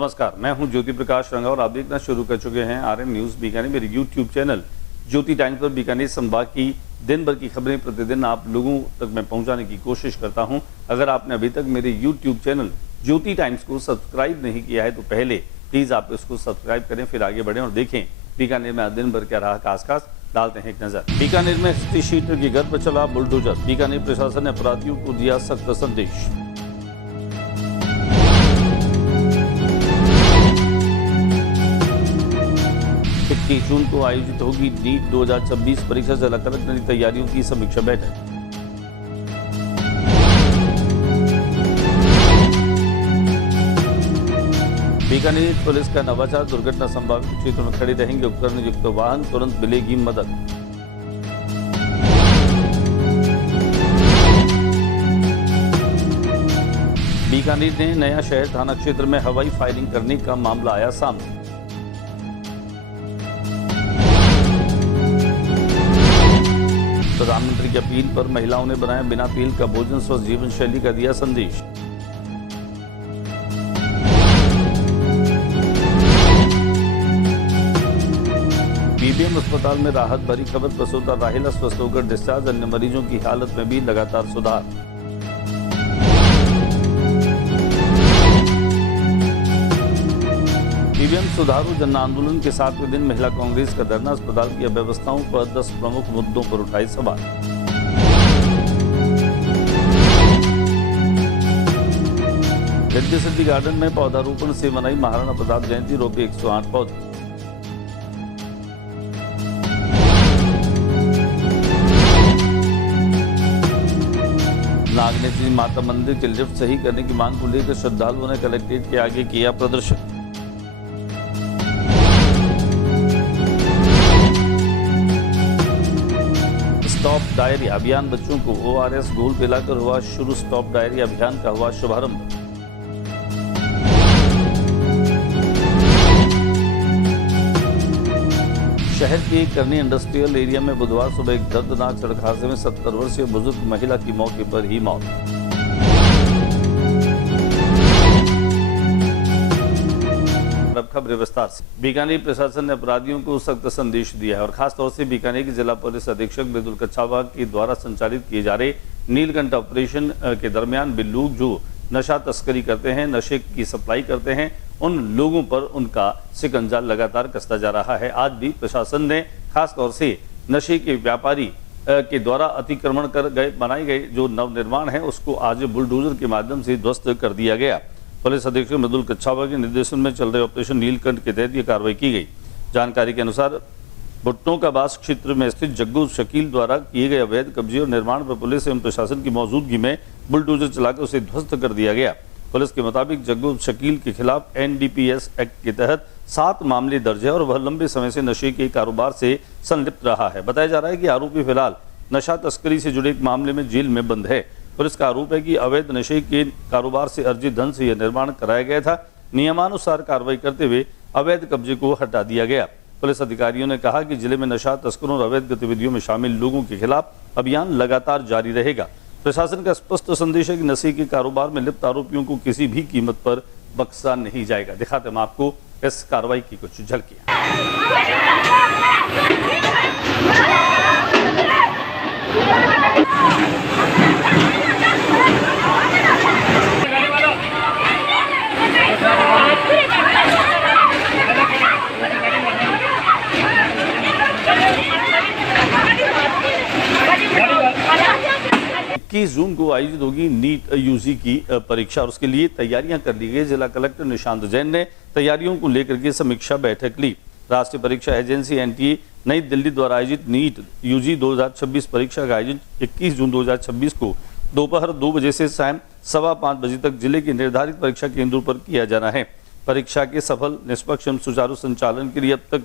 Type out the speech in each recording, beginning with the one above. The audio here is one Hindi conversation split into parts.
नमस्कार, मैं हूं ज्योति प्रकाश रंगा और आप देखना शुरू कर चुके हैं आरएन न्यूज बीकानेर। मेरे यूट्यूब चैनल ज्योति टाइम्स पर बीकानेर संभाग की दिन भर की खबरें प्रतिदिन आप लोगों तक मैं पहुंचाने की कोशिश करता हूं। अगर आपने अभी तक मेरे यूट्यूब चैनल ज्योति टाइम्स को सब्सक्राइब नहीं किया है तो पहले प्लीज आप इसको सब्सक्राइब करें, फिर आगे बढ़ें और देखें बीकानेर में दिन भर क्या रहा। खास डालते हैं एक नजर। बीकानेर में स्थित शीटर के घर पर चला बुलडोजर। बीकानेर प्रशासन ने अपराधियों को दिया सख्त संदेश। 21 जून को आयोजित होगी नीट 2026 परीक्षा। जिला कलेक्टर ने तैयारियों की समीक्षा बैठक। बीकानेर पुलिस का नवाचार। दुर्घटना संभावित क्षेत्रों में खड़े रहेंगे उपकरण युक्त वाहन, तुरंत मिलेगी मदद। बीकानेर ने नया शहर थाना क्षेत्र में हवाई फायरिंग करने का मामला आया सामने। प्रधानमंत्री की अपील पर महिलाओं ने बनाया बिना तेल का भोजन, स्वस्थ जीवन शैली का दिया संदेश। बीबीएम अस्पताल में राहत भरी खबर। प्रसूता राहिला स्वस्थ होकर डिस्चार्ज। अन्य मरीजों की हालत में भी लगातार सुधार। बीबीएम सुधारो जन आंदोलन के 7वें दिन महिला कांग्रेस का धरना। अस्पताल की अव्यवस्थाओं पर 10 प्रमुख मुद्दों पर उठाए सवाल। रिद्धि सिद्धि गार्डन में पौधारोपण से मनाई महाराणा प्रताप जयंती। रोपे 108 पौधे। नागनेत्री माता मंदिर के लिफ्ट सही करने की मांग को लेकर श्रद्धालुओं ने कलेक्ट्रेट के आगे किया प्रदर्शन। स्टॉप डायरिया अभियान। बच्चों को ORS घोल पिलाकर हुआ शुरू। स्टॉप डायरिया अभियान का हुआ शुभारंभ। शहर के करनी इंडस्ट्रियल एरिया में बुधवार सुबह एक दर्दनाक सड़क हादसे में 70 वर्षीय बुजुर्ग महिला की मौके पर ही मौत। अब खबर विस्तार से। बीकानेर प्रशासन ने अपराधियों को सख्त संदेश दिया है और खासतौर से बीकानेर के जिला पुलिस अधीक्षक मृदुल कच्छावा के द्वारा संचालित किए जा रहे नीलकंठ ऑपरेशन के दरमियान भी लोग जो नशा तस्करी करते हैं, नशे की सप्लाई करते हैं, उन लोगों पर उनका शिकंजा लगातार कसता जा रहा है। आज भी प्रशासन ने खासतौर से नशे के व्यापारी के द्वारा अतिक्रमण कर गए बनाए गए जो नवनिर्माण है उसको आज बुलडोजर के माध्यम से ध्वस्त कर दिया गया। पुलिस अधीक्षक मृदुल कच्छावा के निर्देशन में चल रहे ऑपरेशन नीलकंठ के तहत यह कार्रवाई की गई। जानकारी के अनुसार भुट्टो का बास क्षेत्र में स्थित जग्गू शकील द्वारा किए गए अवैध कब्जे और निर्माण पर पुलिस एवं प्रशासन की मौजूदगी में बुलडोजर चलाकर उसे ध्वस्त कर दिया गया। पुलिस के मुताबिक जग्गू शकील के खिलाफ NDPS एक्ट के तहत 7 मामले दर्ज है और वह लंबे समय से नशे के कारोबार से संलिप्त रहा है। बताया जा रहा है कि आरोपी फिलहाल नशा तस्करी से जुड़े एक मामले में जेल में बंद है। पुलिस का आरोप है कि अवैध नशे के कारोबार से अर्जित धन से यह निर्माण कराया गया था। नियमानुसार कार्रवाई करते हुए अवैध कब्जे को हटा दिया गया। पुलिस अधिकारियों ने कहा कि जिले में नशा तस्करों और अवैध गतिविधियों में शामिल लोगों के खिलाफ अभियान लगातार जारी रहेगा। प्रशासन का स्पष्ट संदेश है कि नशे के कारोबार में लिप्त आरोपियों को किसी भी कीमत पर बख्शा नहीं जाएगा। दिखाते हम आपको इस कार्रवाई की कुछ झलकियां। 21 जून को आयोजित होगी नीट UG की परीक्षा और उसके लिए तैयारियां कर ली गई। जिला कलेक्टर निशांत जैन ने तैयारियों को लेकर के समीक्षा बैठक ली। राष्ट्रीय परीक्षा एजेंसी NTA नई दिल्ली द्वारा आयोजित नीट UG 2026 परीक्षा का आयोजन 21 जून 2026 को दोपहर 2 बजे से शाम 5:15 बजे तक जिले के निर्धारित परीक्षा केंद्रों पर किया जाना है। परीक्षा के सफल, निष्पक्ष एवं सुचारू संचालन के लिए अब तक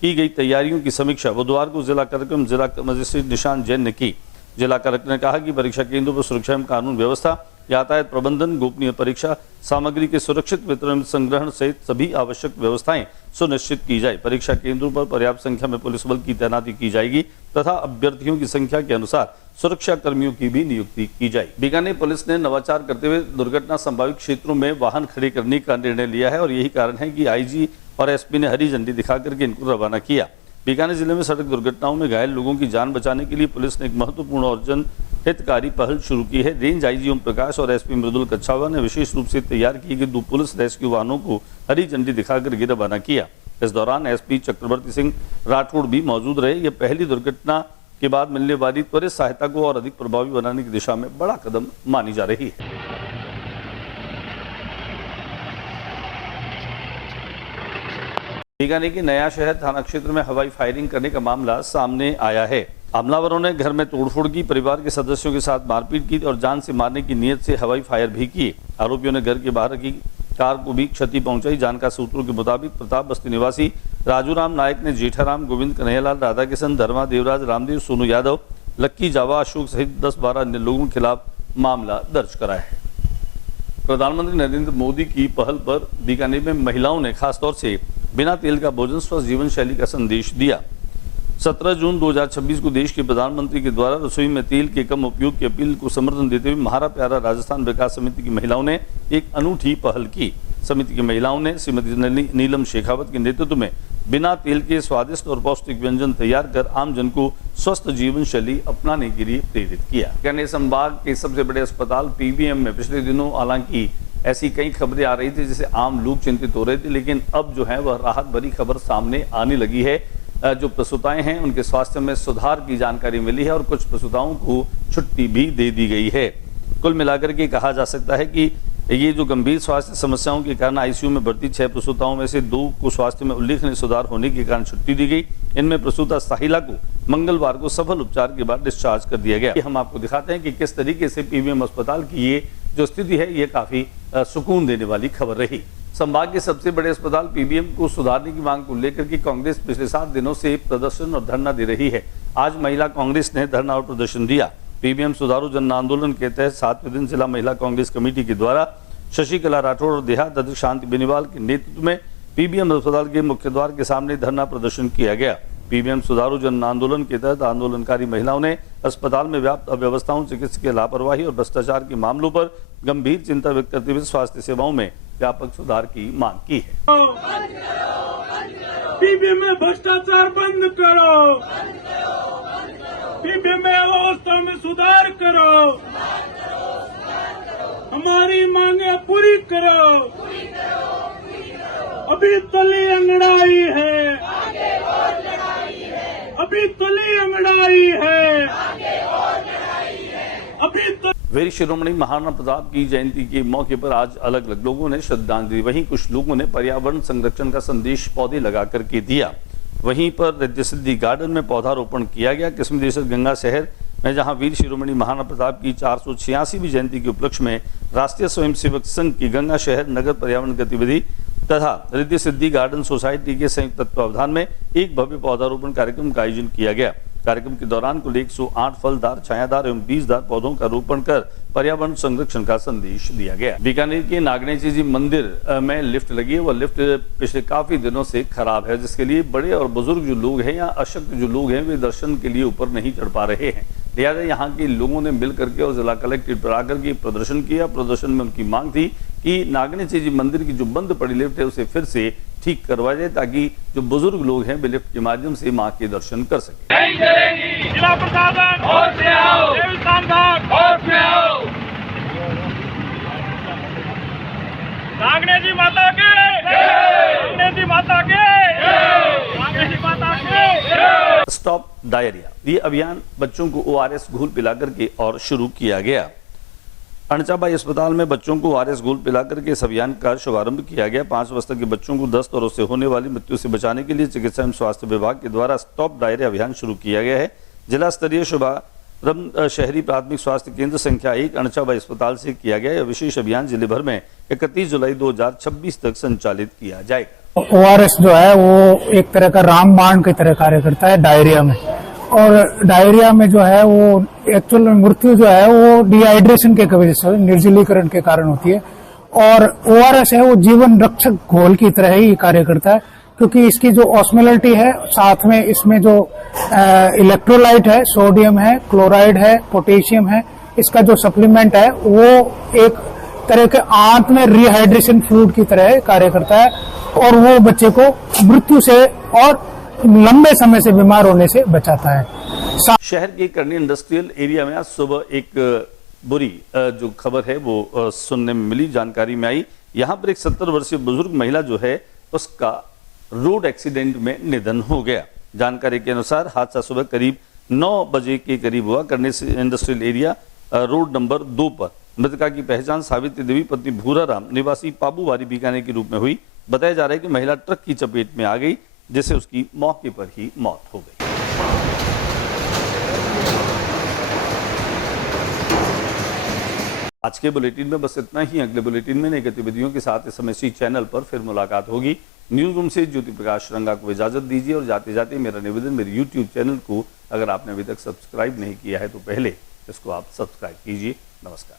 की गई तैयारियों की समीक्षा बुधवार को जिला कार्यक्रम जिला मजिस्ट्रेट निशांत जैन ने की। जिला कलेक्टर ने कहा कि परीक्षा केंद्रों पर सुरक्षा एवं कानून व्यवस्था, यातायात प्रबंधन, गोपनीय परीक्षा सामग्री के सुरक्षित वितरण, संग्रहण सहित सभी आवश्यक व्यवस्थाएं सुनिश्चित की जाए। परीक्षा केंद्रों पर पर्याप्त संख्या में पुलिस बल की तैनाती की जाएगी तथा अभ्यर्थियों की संख्या के अनुसार सुरक्षा कर्मियों की भी नियुक्ति की जाएगी। बीकानेर पुलिस ने नवाचार करते हुए दुर्घटना संभावित क्षेत्रों में वाहन खड़े करने का निर्णय लिया है और यही कारण है कि आईजी और एसपी ने हरी झंडी दिखाकर के इनको रवाना किया। बीकानेर जिले में सड़क दुर्घटनाओं में घायल लोगों की जान बचाने के लिए पुलिस ने एक महत्वपूर्ण और जनहितकारी पहल शुरू की है। रेंज आईजी ओम प्रकाश और एसपी मृदुल कच्छावा ने विशेष रूप से तैयार किए गए 2 पुलिस रेस्क्यू वाहनों को हरी झंडी दिखाकर रवाना किया। इस दौरान एसपी चक्रवर्ती सिंह राठौड़ भी मौजूद रहे। यह पहली दुर्घटना के बाद मिलने वाली त्वरित सहायता को और अधिक प्रभावी बनाने की दिशा में बड़ा कदम मानी जा रही है। बीकानेर के नया शहर थाना क्षेत्र में हवाई फायरिंग करने का मामला सामने आया है। हमलावरों ने घर में तोड़फोड़ की, परिवार के सदस्यों के साथ मारपीट की और जान से मारने की नीयत से हवाई फायर भी किए। आरोपियों ने घर के बाहर की कार को भी क्षति पहुंचाई। जानकार सूत्रों के मुताबिक प्रताप बस्ती निवासी राजूराम नायक ने जेठाराम, गोविंद, कन्हैयालाल, राधाकिशन, धर्मा, देवराज, रामदेव, सोनू यादव, लक्की, जावा, अशोक सहित 10-12 अन्य लोगों के खिलाफ मामला दर्ज कराया है। प्रधानमंत्री नरेंद्र मोदी की पहल पर बीकानेर में महिलाओं ने खासतौर से बिना तेल का भोजन, स्वस्थ जीवन शैली का संदेश दिया। 17 जून 2026 को देश के प्रधानमंत्री के द्वारा रसोई में तेल के कम उपयोग की अपील को समर्थन देते हुए महारा प्यारा राजस्थान विकास समिति की महिलाओं ने एक अनूठी पहल की। समिति की महिलाओं ने श्रीमती नीलम शेखावत के नेतृत्व में बिना तेल के स्वादिष्ट और पौष्टिक व्यंजन तैयार कर आम जन को स्वस्थ जीवन शैली अपनाने के लिए प्रेरित किया। बीकानेर संभाग के सबसे बड़े अस्पताल पीबीएम में पिछले दिनों हालांकि ऐसी कई खबरें आ रही थी जिससे आम लोग चिंतित हो रहे थे, लेकिन अब जो है वह राहत भरी खबर सामने आने लगी है। जो प्रसूताएं हैं उनके स्वास्थ्य में सुधार की जानकारी मिली है और कुछ प्रसूताओं को छुट्टी भी दे दी गई है। कुल मिलाकर के कहा जा सकता है कि ये जो गंभीर स्वास्थ्य समस्याओं के कारण आईसीयू में भर्ती 6 प्रसूताओं में से 2 को स्वास्थ्य में उल्लेखनीय सुधार होने के कारण छुट्टी दी गई। इनमें प्रसूता साहिला को मंगलवार को सफल उपचार के बाद डिस्चार्ज कर दिया गया। हम आपको दिखाते हैं कि किस तरीके से पीबीएम अस्पताल की ये जो स्थिति है ये काफी सुकून देने वाली खबर रही। संभाग के सबसे बड़े अस्पताल पीबीएम को सुधारने की मांग को लेकर के कांग्रेस पिछले 7 दिनों से प्रदर्शन और धरना दे रही है। आज महिला कांग्रेस ने धरना और प्रदर्शन दिया। पीबीएम सुधारो जन आंदोलन के तहत 7वें दिन जिला महिला कांग्रेस कमेटी के द्वारा शशिकला राठौड़ और देहात अध्यक्ष शांति बेनीवाल के नेतृत्व में पीबीएम अस्पताल के मुख्य द्वार के सामने धरना प्रदर्शन किया गया। पीबीएम सुधारो जन आंदोलन के तहत आंदोलनकारी महिलाओं ने अस्पताल में व्याप्त अव्यवस्थाओं, चिकित्सकीय लापरवाही और भ्रष्टाचार के मामलों पर गंभीर चिंता व्यक्त करते हुए स्वास्थ्य सेवाओं में व्यापक सुधार की मांग की है। पीबीएम में भ्रष्टाचार बंद करो, पीबीएम में अव्यवस्था में सुधार करो, हमारी मांगे पूरी करो। अभी तली अंगड़ाई है, अभी तली अंगड़ाई है, अभी तो वीर शिरोमणि महाराणा प्रताप की जयंती के मौके पर आज अलग अलग लोगों ने श्रद्धांजलि, वहीं कुछ लोगों ने पर्यावरण संरक्षण का संदेश पौधे लगा करके दिया। वहीं पर रिद्धि सिद्धि गार्डन में पौधारोपण किया गया। किस्मदेश्वर गंगा शहर में जहां वीर शिरोमणि महाराणा प्रताप की 486वीं जयंती के उपलक्ष्य में राष्ट्रीय स्वयंसेवक संघ की गंगा शहर नगर पर्यावरण गतिविधि तथा रिद्धि सिद्धि गार्डन सोसाइटी के संयुक्त तत्वावधान में एक भव्य पौधारोपण कार्यक्रम का आयोजन किया गया। कार्यक्रम के दौरान कुल 108 फलदार, छायादार एवं बीजदार पौधों का रोपण कर पर्यावरण संरक्षण का संदेश दिया गया। बीकानेर के नागनेची जी मंदिर में लिफ्ट लगी है, वह लिफ्ट पिछले काफी दिनों से खराब है, जिसके लिए बड़े और बुजुर्ग जो लोग हैं या अशक्त जो लोग हैं वे दर्शन के लिए ऊपर नहीं चढ़ पा रहे हैं। लिहाजा यहाँ के लोगों ने मिल करके और जिला कलेक्ट्रेट पर आकर के प्रदर्शन किया। प्रदर्शन में उनकी मांग थी कि नागनेची जी मंदिर की जो बंद पड़ी लिफ्ट है उसे फिर से ठीक करवाया जाए ताकि जो बुजुर्ग लोग हैं वे लिफ्ट के माध्यम से मां के दर्शन कर सके। जिला प्रशासन होश में आओ, देवस्थान विभाग होश में आओ। नागनेची माता के जय, नागनेची माता के जय, नागनेची माता के जय। स्टॉप डायरिया, ये अभियान बच्चों को ओआरएस घोल पिला करके और शुरू किया गया। अणचाबाई अस्पताल में बच्चों को ओआरएस घोल पिलाकर के इस अभियान का शुभारंभ किया गया। 5 वर्ष तक के बच्चों को दस्त और उससे होने वाली मृत्यु से बचाने के लिए चिकित्सा एवं स्वास्थ्य विभाग के द्वारा स्टॉप डायरिया अभियान शुरू किया गया है। जिला स्तरीय शुभारंभ शहरी प्राथमिक स्वास्थ्य केंद्र संख्या 1 अणचाबाई अस्पताल से किया गया। यह विशेष अभियान जिले भर में 31 जुलाई 2026 तक संचालित किया जाएगा। ओआरएस जो है वो एक तरह का रामबाण की तरह कार्य करता है डायरिया में। और डायरिया में जो है वो एक्चुअल में मृत्यु जो है वो डिहाइड्रेशन के वजह से, निर्जलीकरण के कारण होती है। और ओआरएस है वो जीवन रक्षक घोल की तरह ही कार्य करता है, क्योंकि इसकी जो ऑस्मोलैरिटी है, साथ में इसमें जो इलेक्ट्रोलाइट है, सोडियम है, क्लोराइड है, पोटेशियम है, इसका जो सप्लीमेंट है वो एक तरह के आंत में रिहाइड्रेशन फ्लूइड की तरह कार्य करता है और वो बच्चे को मृत्यु से और लंबे समय से बीमार होने से बचाता है। शहर के करनी इंडस्ट्रियल एरिया में आज सुबह एक बुरी जो खबर है वो सुनने में मिली, जानकारी में आई। यहां पर एक 70 वर्षीय बुजुर्ग महिला जो है उसका रोड एक्सीडेंट में निधन हो गया। जानकारी के अनुसार हादसा सुबह करीब 9 बजे के करीब हुआ। करनी इंडस्ट्रियल एरिया रोड नंबर 2 पर मृतका की पहचान सावित्री देवी पत्नी भूराराम निवासी पाबूवारी बीकानेर के रूप में हुई। बताया जा रहा है कि महिला ट्रक की चपेट में आ गई, जिससे उसकी मौके पर ही मौत हो गई। आज के बुलेटिन में बस इतना ही। अगले बुलेटिन में नई गतिविधियों के साथ इस समय इसी चैनल पर फिर मुलाकात होगी। न्यूज रूम से ज्योति प्रकाश रंगा को इजाजत दीजिए और जाते जाते मेरा निवेदन, मेरे यूट्यूब चैनल को अगर आपने अभी तक सब्सक्राइब नहीं किया है तो पहले इसको आप सब्सक्राइब कीजिए। नमस्कार।